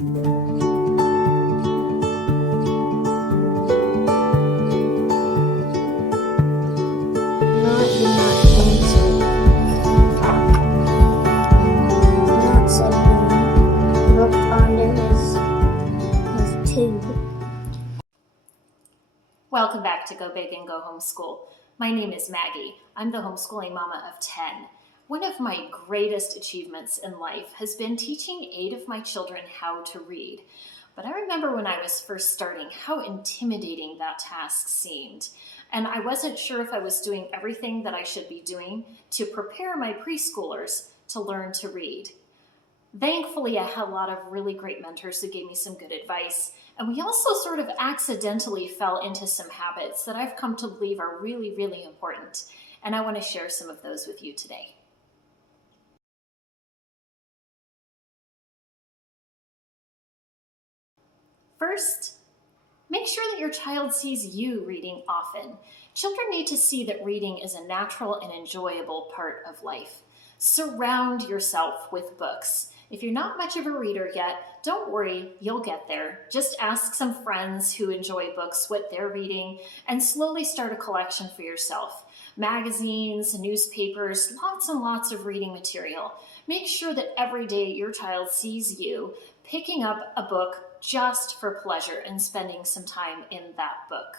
Welcome back to Go Big and Go Homeschool. My name is Maggie. I'm the homeschooling mama of 10. One of my greatest achievements in life has been teaching 8 of my children how to read. But I remember when I was first starting how intimidating that task seemed. And I wasn't sure if I was doing everything that I should be doing to prepare my preschoolers to learn to read. Thankfully, I had a lot of really great mentors who gave me some good advice. And we also sort of accidentally fell into some habits that I've come to believe are really, really important. And I want to share some of those with you today. First, make sure that your child sees you reading often. Children need to see that reading is a natural and enjoyable part of life. Surround yourself with books. If you're not much of a reader yet, don't worry, you'll get there. Just ask some friends who enjoy books what they're reading and slowly start a collection for yourself. Magazines, newspapers, lots and lots of reading material. Make sure that every day your child sees you picking up a book just for pleasure and spending some time in that book.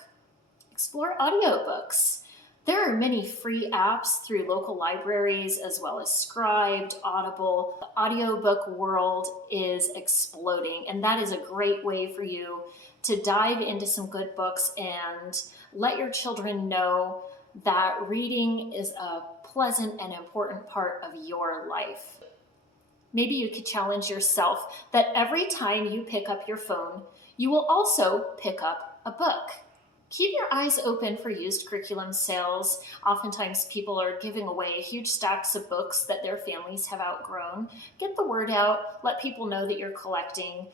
Explore audiobooks. There are many free apps through local libraries as well as Scribed, Audible. The audiobook world is exploding, and that is a great way for you to dive into some good books and let your children know that reading is a pleasant and important part of your life. Maybe you could challenge yourself that every time you pick up your phone, you will also pick up a book. Keep your eyes open for used curriculum sales. Oftentimes people are giving away huge stacks of books that their families have outgrown. Get the word out, let people know that you're collecting.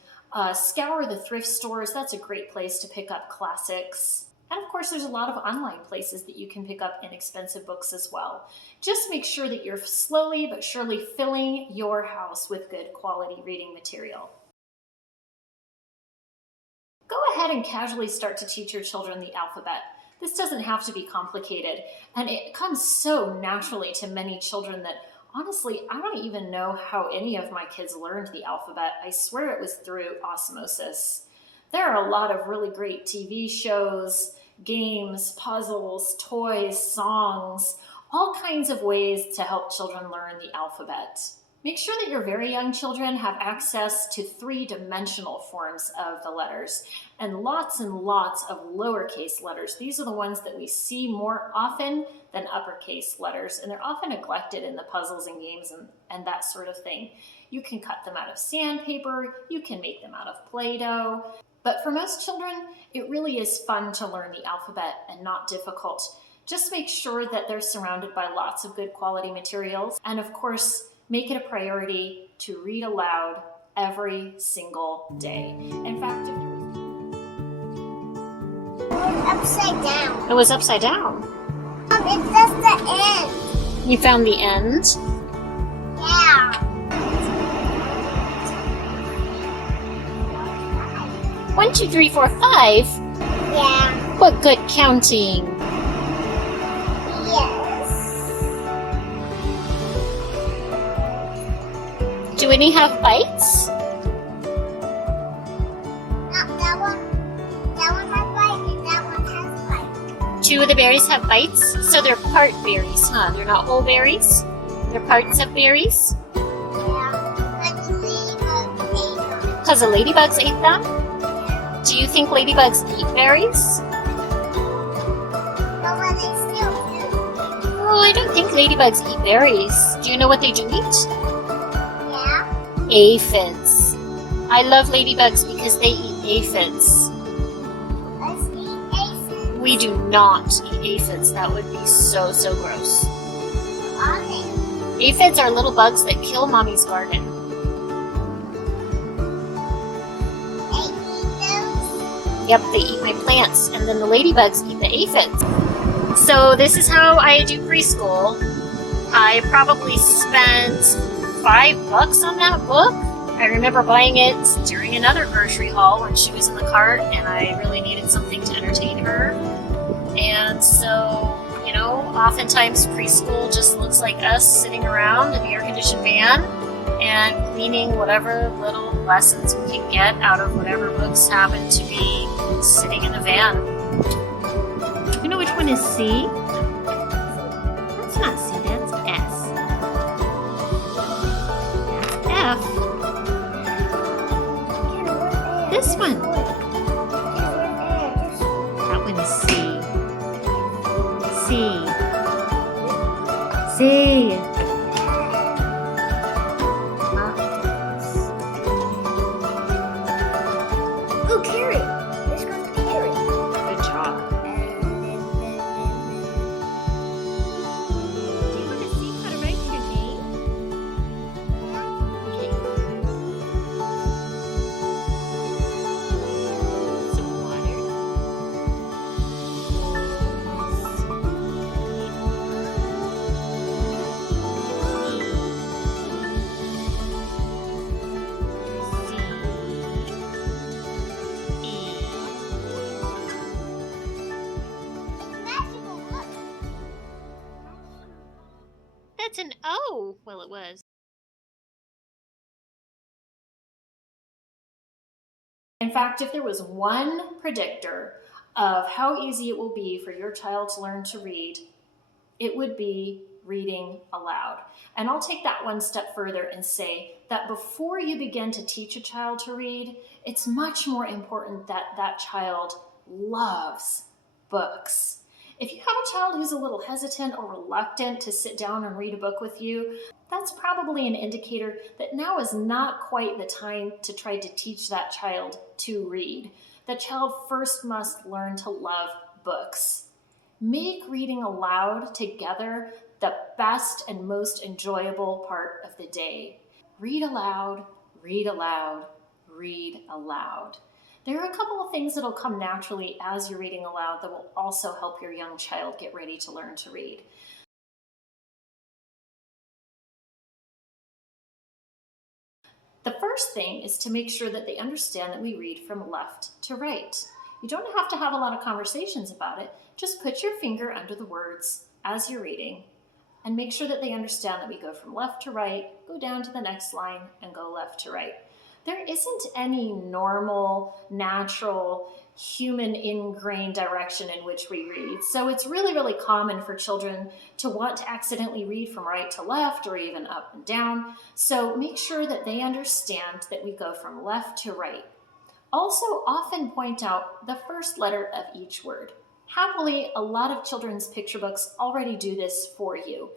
Scour the thrift stores, that's a great place to pick up classics. And of course, there's a lot of online places that you can pick up inexpensive books as well. Just make sure that you're slowly but surely filling your house with good quality reading material. Go ahead and casually start to teach your children the alphabet. This doesn't have to be complicated, and it comes so naturally to many children that honestly, I don't even know how any of my kids learned the alphabet. I swear it was through osmosis. There are a lot of really great TV shows, games, puzzles, toys, songs, all kinds of ways to help children learn the alphabet. Make sure that your very young children have access to 3-dimensional forms of the letters and lots of lowercase letters. These are the ones that we see more often than uppercase letters, and they're often neglected in the puzzles and games and that sort of thing. You can cut them out of sandpaper, you can make them out of Play-Doh, but for most children, it really is fun to learn the alphabet and not difficult. Just make sure that they're surrounded by lots of good quality materials, and of course, make it a priority to read aloud every single day. In fact, if it was upside down. It was upside down? It's just the end. You found the end? Yeah. 1, 2, 3, 4, 5? Yeah. What good counting. Yes. Do any have bites? No, that one has bites and that one has bites. 2 of the berries have bites, so they're part berries, huh? They're not whole berries? They're parts of berries? Yeah, but the ladybugs ate them. Because the ladybugs ate them? Do you think ladybugs eat berries? But they still do. Oh, I don't think ladybugs eat berries. Do you know what they do eat? Yeah. Aphids. I love ladybugs because they eat aphids. Let's eat aphids. We do not eat aphids. That would be so gross. Are they? Aphids are little bugs that kill mommy's garden. They eat those? Yep, they eat my plants, and then the ladybugs eat the aphids. So this is how I do preschool. I probably spent $5 on that book. I remember buying it during another grocery haul when she was in the cart and I really needed something to entertain her. And so, you know, oftentimes preschool just looks like us sitting around in the air-conditioned van and gleaning whatever little lessons we can get out of whatever books happen to be sitting in the van. You know which one is C? That's not C, that's S. That's F. This one. That one is C. C. Oh, carrot. This goes to carrot. Good job. Do you want to see how to write your name? Okay. Some water. Magical, look. That's an O. Well, it was. In fact, if there was one predictor of how easy it will be for your child to learn to read, it would be reading aloud. And I'll take that one step further and say that before you begin to teach a child to read, it's much more important that that child loves books. If you have a child who's a little hesitant or reluctant to sit down and read a book with you, that's probably an indicator that now is not quite the time to try to teach that child to read. The child first must learn to love books. Make reading aloud together the best and most enjoyable part of the day. Read aloud, read aloud, read aloud. There are a couple of things that'll come naturally as you're reading aloud that will also help your young child get ready to learn to read. The first thing is to make sure that they understand that we read from left to right. You don't have to have a lot of conversations about it. Just put your finger under the words as you're reading and make sure that they understand that we go from left to right, go down to the next line, and go left to right. There isn't any normal, natural, human ingrained direction in which we read. So it's really, really common for children to want to accidentally read from right to left or even up and down. So make sure that they understand that we go from left to right. Also, often point out the first letter of each word. Happily, a lot of children's picture books already do this for you.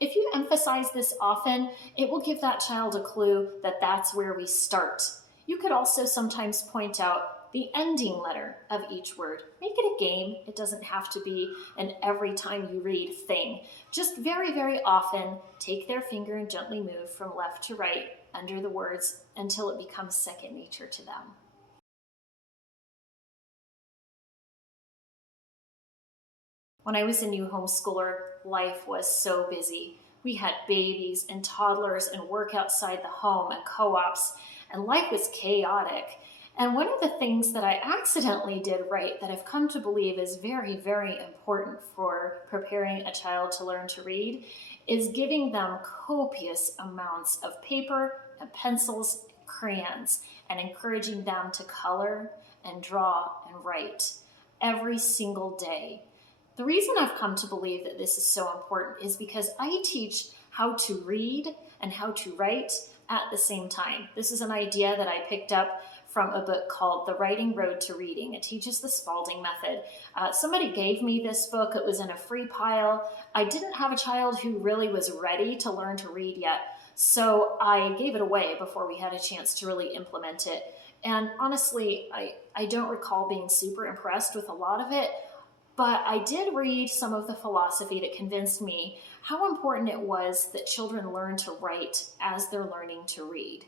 If you emphasize this often, it will give that child a clue that that's where we start. You could also sometimes point out the ending letter of each word. Make it a game. It doesn't have to be an every time you read thing. Just very, very often, take their finger and gently move from left to right under the words until it becomes second nature to them. When I was a new homeschooler, life was so busy. We had babies and toddlers and work outside the home and co-ops, and life was chaotic. And one of the things that I accidentally did right that I've come to believe is very, very important for preparing a child to learn to read is giving them copious amounts of paper and pencils and crayons and encouraging them to color and draw and write every single day. The reason I've come to believe that this is so important is because I teach how to read and how to write at the same time. This is an idea that I picked up from a book called The Writing Road to Reading. It teaches the Spalding method. Somebody gave me this book. It was in a free pile. I didn't have a child who really was ready to learn to read yet, so I gave it away before we had a chance to really implement it. And honestly, I don't recall being super impressed with a lot of it, but I did read some of the philosophy that convinced me how important it was that children learn to write as they're learning to read.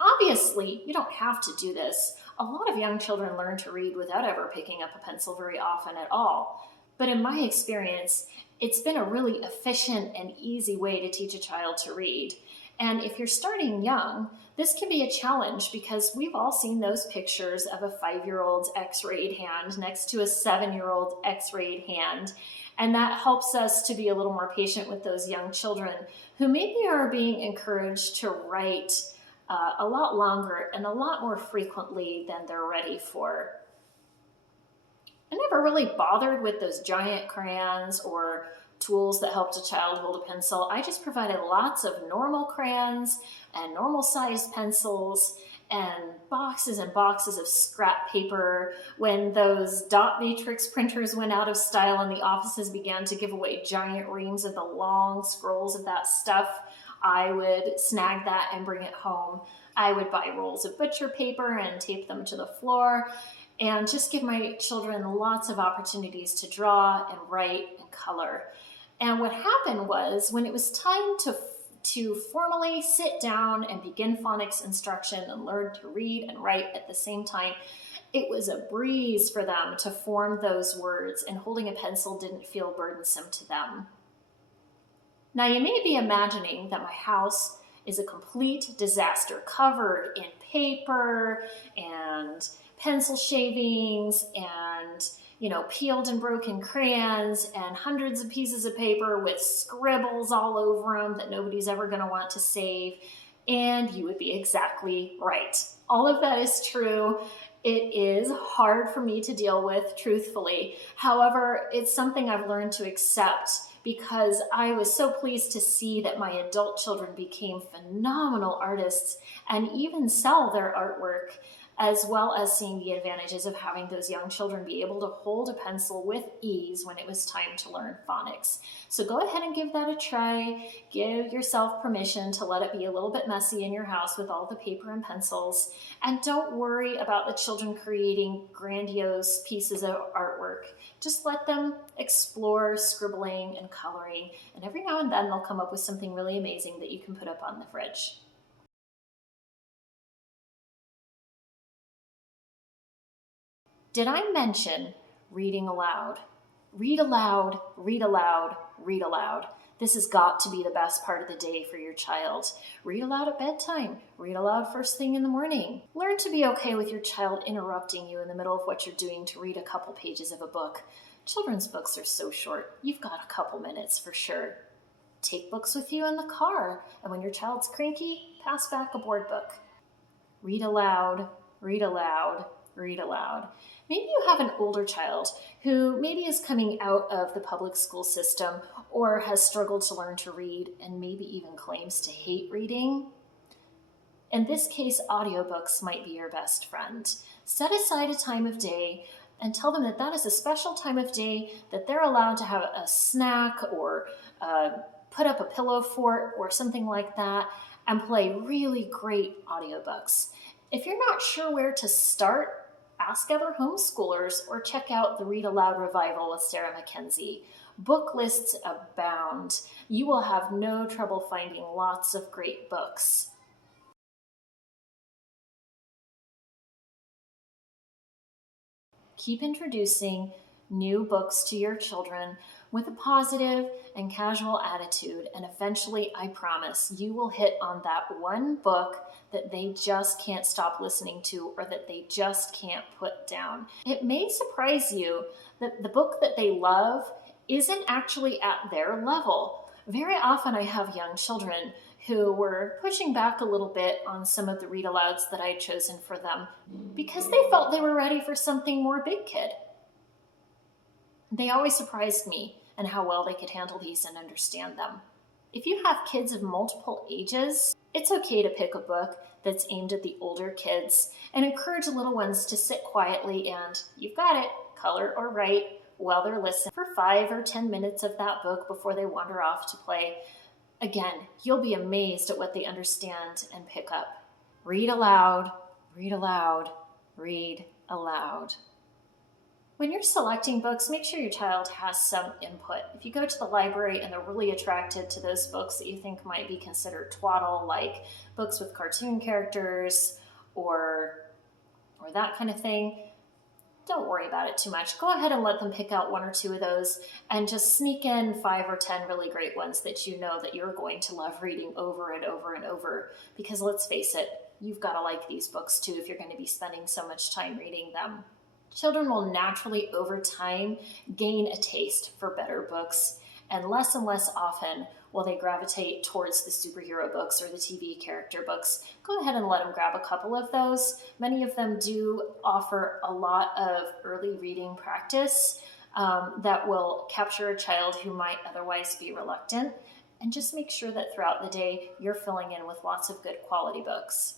Obviously, you don't have to do this. A lot of young children learn to read without ever picking up a pencil very often at all. But in my experience, it's been a really efficient and easy way to teach a child to read. And if you're starting young, this can be a challenge because we've all seen those pictures of a 5-year-old's x-rayed hand next to a 7-year-old x-rayed hand. And that helps us to be a little more patient with those young children who maybe are being encouraged to write a lot longer and a lot more frequently than they're ready for. I never really bothered with those giant crayons or tools that helped a child hold a pencil. I just provided lots of normal crayons and normal sized pencils and boxes of scrap paper. When those dot matrix printers went out of style and the offices began to give away giant reams of the long scrolls of that stuff, I would snag that and bring it home. I would buy rolls of butcher paper and tape them to the floor and just give my children lots of opportunities to draw and write and color. And what happened was, when it was time to formally sit down and begin phonics instruction and learn to read and write at the same time, it was a breeze for them to form those words, and holding a pencil didn't feel burdensome to them. Now, you may be imagining that my house is a complete disaster, covered in paper and pencil shavings and peeled and broken crayons and hundreds of pieces of paper with scribbles all over them that nobody's ever going to want to save. And you would be exactly right. All of that is true. It is hard for me to deal with, truthfully. However, it's something I've learned to accept because I was so pleased to see that my adult children became phenomenal artists and even sell their artwork, as well as seeing the advantages of having those young children be able to hold a pencil with ease when it was time to learn phonics. So go ahead and give that a try. Give yourself permission to let it be a little bit messy in your house with all the paper and pencils. And don't worry about the children creating grandiose pieces of artwork. Just let them explore scribbling and coloring, and every now and then they'll come up with something really amazing that you can put up on the fridge. Did I mention reading aloud? Read aloud, read aloud, read aloud. This has got to be the best part of the day for your child. Read aloud at bedtime. Read aloud first thing in the morning. Learn to be okay with your child interrupting you in the middle of what you're doing to read a couple pages of a book. Children's books are so short. You've got a couple minutes for sure. Take books with you in the car, and when your child's cranky, pass back a board book. Read aloud, read aloud, read aloud. Maybe you have an older child who maybe is coming out of the public school system or has struggled to learn to read and maybe even claims to hate reading. In this case, audiobooks might be your best friend. Set aside a time of day and tell them that that is a special time of day that they're allowed to have a snack or put up a pillow fort or something like that and play really great audiobooks. If you're not sure where to start, ask other homeschoolers or check out the Read Aloud Revival with Sarah Mackenzie. Book lists abound. You will have no trouble finding lots of great books. Keep introducing new books to your children with a positive and casual attitude, and eventually, I promise, you will hit on that one book that they just can't stop listening to or that they just can't put down. It may surprise you that the book that they love isn't actually at their level. Very often I have young children who were pushing back a little bit on some of the read alouds that I'd chosen for them because they felt they were ready for something more big kid. They always surprised me and how well they could handle these and understand them. If you have kids of multiple ages, it's okay to pick a book that's aimed at the older kids and encourage little ones to sit quietly and, you've got it, color or write while they're listening for 5 or 10 minutes of that book before they wander off to play. Again, you'll be amazed at what they understand and pick up. Read aloud, read aloud, read aloud. When you're selecting books, make sure your child has some input. If you go to the library and they're really attracted to those books that you think might be considered twaddle, like books with cartoon characters or that kind of thing, don't worry about it too much. Go ahead and let them pick out 1 or 2 of those and just sneak in 5 or 10 really great ones that you know that you're going to love reading over and over and over. Because let's face it, you've got to like these books too if you're going to be spending so much time reading them. Children will naturally, over time, gain a taste for better books, and less often will they gravitate towards the superhero books or the TV character books. Go ahead and let them grab a couple of those. Many of them do offer a lot of early reading practice that will capture a child who might otherwise be reluctant. And just make sure that throughout the day, you're filling in with lots of good quality books.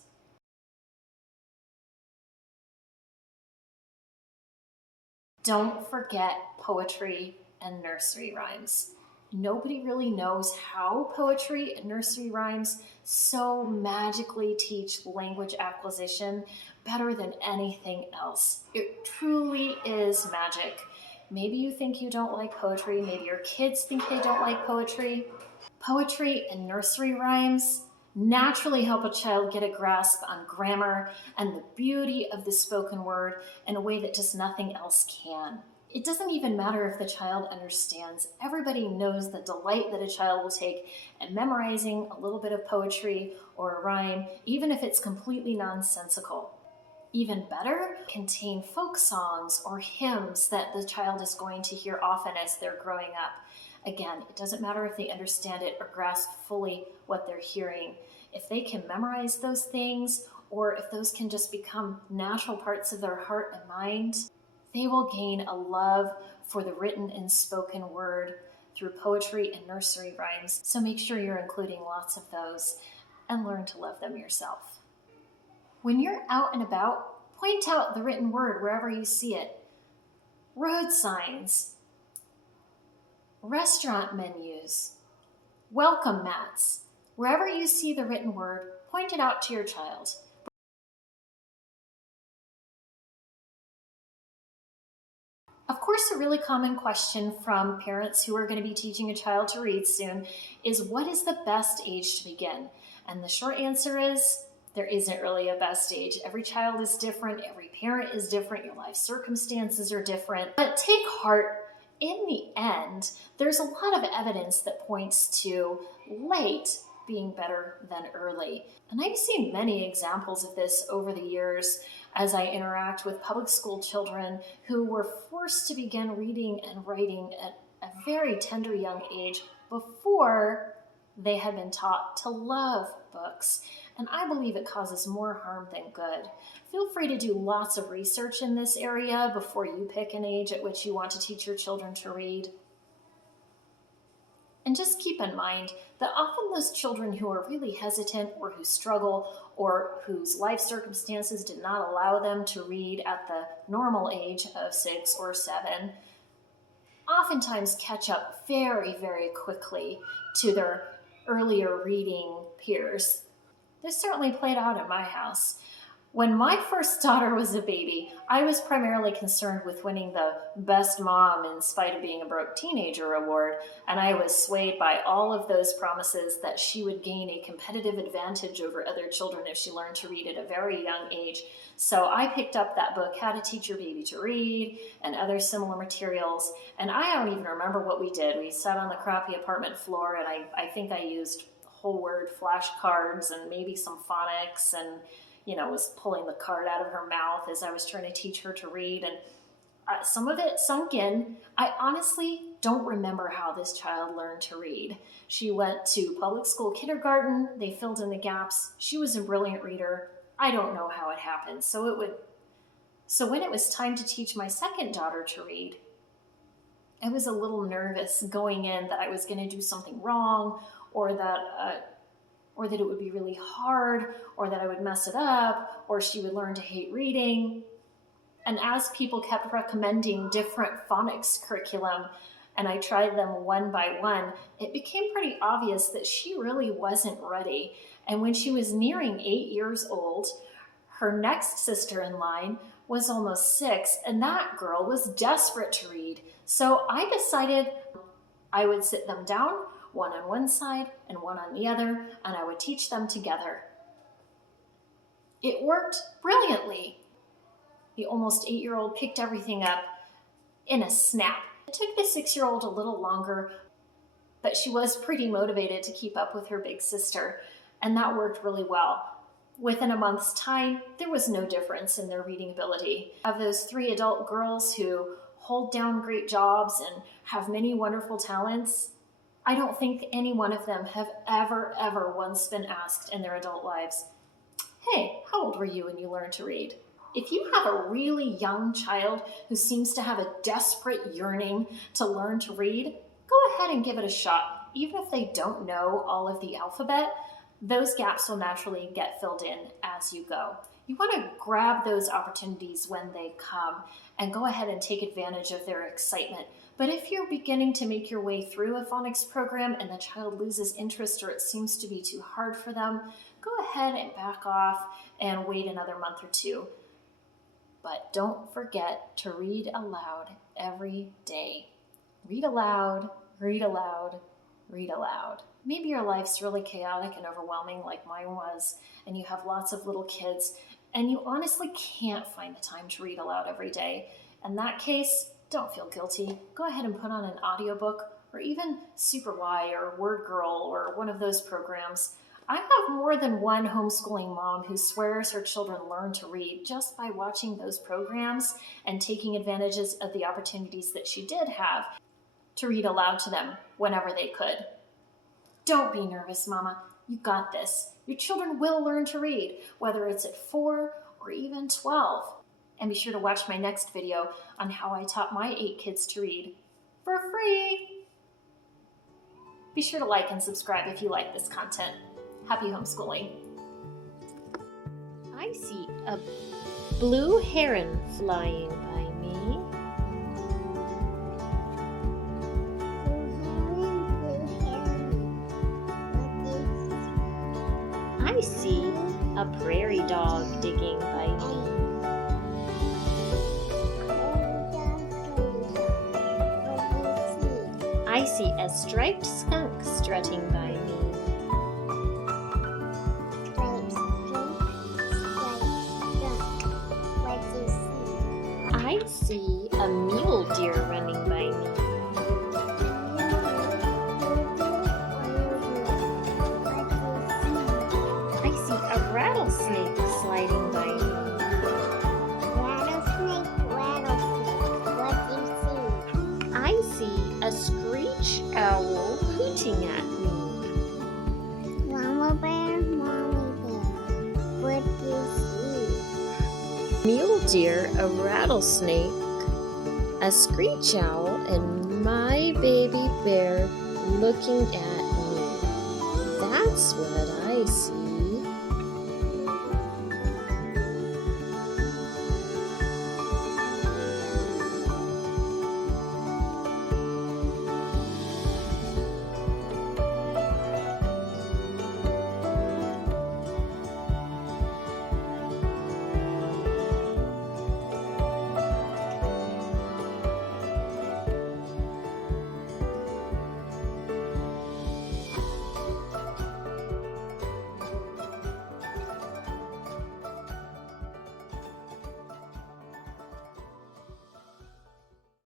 Don't forget poetry and nursery rhymes. Nobody really knows how poetry and nursery rhymes so magically teach language acquisition better than anything else. It truly is magic. Maybe you think you don't like poetry, maybe your kids think they don't like poetry. Poetry and nursery rhymes naturally help a child get a grasp on grammar and the beauty of the spoken word in a way that just nothing else can. It doesn't even matter if the child understands. Everybody knows the delight that a child will take in memorizing a little bit of poetry or a rhyme, even if it's completely nonsensical. Even better, contain folk songs or hymns that the child is going to hear often as they're growing up. Again, it doesn't matter if they understand it or grasp fully what they're hearing. If they can memorize those things, or if those can just become natural parts of their heart and mind, they will gain a love for the written and spoken word through poetry and nursery rhymes. So make sure you're including lots of those and learn to love them yourself. When you're out and about, point out the written word wherever you see it. Road signs, restaurant menus, welcome mats. Wherever you see the written word, point it out to your child. Of course, a really common question from parents who are going to be teaching a child to read soon is, what is the best age to begin? And the short answer is, there isn't really a best age. Every child is different, every parent is different, your life circumstances are different. But take heart, in the end, there's a lot of evidence that points to late being better than early. And I've seen many examples of this over the years as I interact with public school children who were forced to begin reading and writing at a very tender young age before they had been taught to love books. And I believe it causes more harm than good. Feel free to do lots of research in this area before you pick an age at which you want to teach your children to read. And just keep in mind that often those children who are really hesitant or who struggle or whose life circumstances did not allow them to read at the normal age of 6 or 7 oftentimes catch up very, very quickly to their earlier reading peers. This certainly played out in my house. When my first daughter was a baby, I was primarily concerned with winning the Best Mom in Spite of Being a Broke Teenager award, and I was swayed by all of those promises that she would gain a competitive advantage over other children if she learned to read at a very young age. So I picked up that book, How to Teach Your Baby to Read, and other similar materials, and I don't even remember what we did. We sat on the crappy apartment floor, and I think I used whole word flashcards and maybe some phonics, and was pulling the card out of her mouth as I was trying to teach her to read, and some of it sunk in. I honestly don't remember how this child learned to read. She went to public school kindergarten, they filled in the gaps. She was a brilliant reader. I don't know how it happened. So when it was time to teach my second daughter to read, I was a little nervous going in that I was going to do something wrong, or that it would be really hard, or that I would mess it up, or she would learn to hate reading. And as people kept recommending different phonics curriculum, and I tried them one by one, it became pretty obvious that she really wasn't ready. And when she was nearing 8 years old, her next sister in line was almost 6, and that girl was desperate to read. So I decided I would sit them down, one on one side and one on the other, and I would teach them together. It worked brilliantly. The almost 8-year-old picked everything up in a snap. It took the 6-year-old a little longer, but she was pretty motivated to keep up with her big sister, and that worked really well. Within a month's time, there was no difference in their reading ability. Of those 3 adult girls who hold down great jobs and have many wonderful talents, I don't think any one of them have ever once been asked in their adult lives, "Hey, how old were you when you learned to read?" If you have a really young child who seems to have a desperate yearning to learn to read, go ahead and give it a shot. Even if they don't know all of the alphabet, those gaps will naturally get filled in as you go. You want to grab those opportunities when they come and go ahead and take advantage of their excitement. But if you're beginning to make your way through a phonics program and the child loses interest or it seems to be too hard for them, go ahead and back off and wait another month or 2. But don't forget to read aloud every day. Read aloud, read aloud, read aloud. Maybe your life's really chaotic and overwhelming like mine was, and you have lots of little kids, and you honestly can't find the time to read aloud every day. In that case, don't feel guilty. Go ahead and put on an audiobook or even Super Y or Word Girl or one of those programs. I have more than one homeschooling mom who swears her children learn to read just by watching those programs and taking advantages of the opportunities that she did have to read aloud to them whenever they could. Don't be nervous, Mama. You got this. Your children will learn to read, whether it's at 4 or even 12. And be sure to watch my next video on how I taught my 8 kids to read for free. Be sure to like and subscribe if you like this content. Happy homeschooling. I see a blue heron flying by me. I see a prairie dog digging by me. I see a striped skunk strutting by me. I see a mule deer running by me. I see a rattlesnake sliding by me. What do you see? I see a screech owl hooting at me. Mama bear, mommy bear. What do you see? Mule deer, a rattlesnake, a screech owl, and my baby bear looking at me. That's what I see.